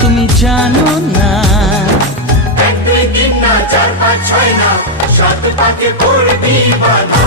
তুমি জানো না। 1 2 3 না 4 5 6 না 7 পাকে পড়বি বাধা।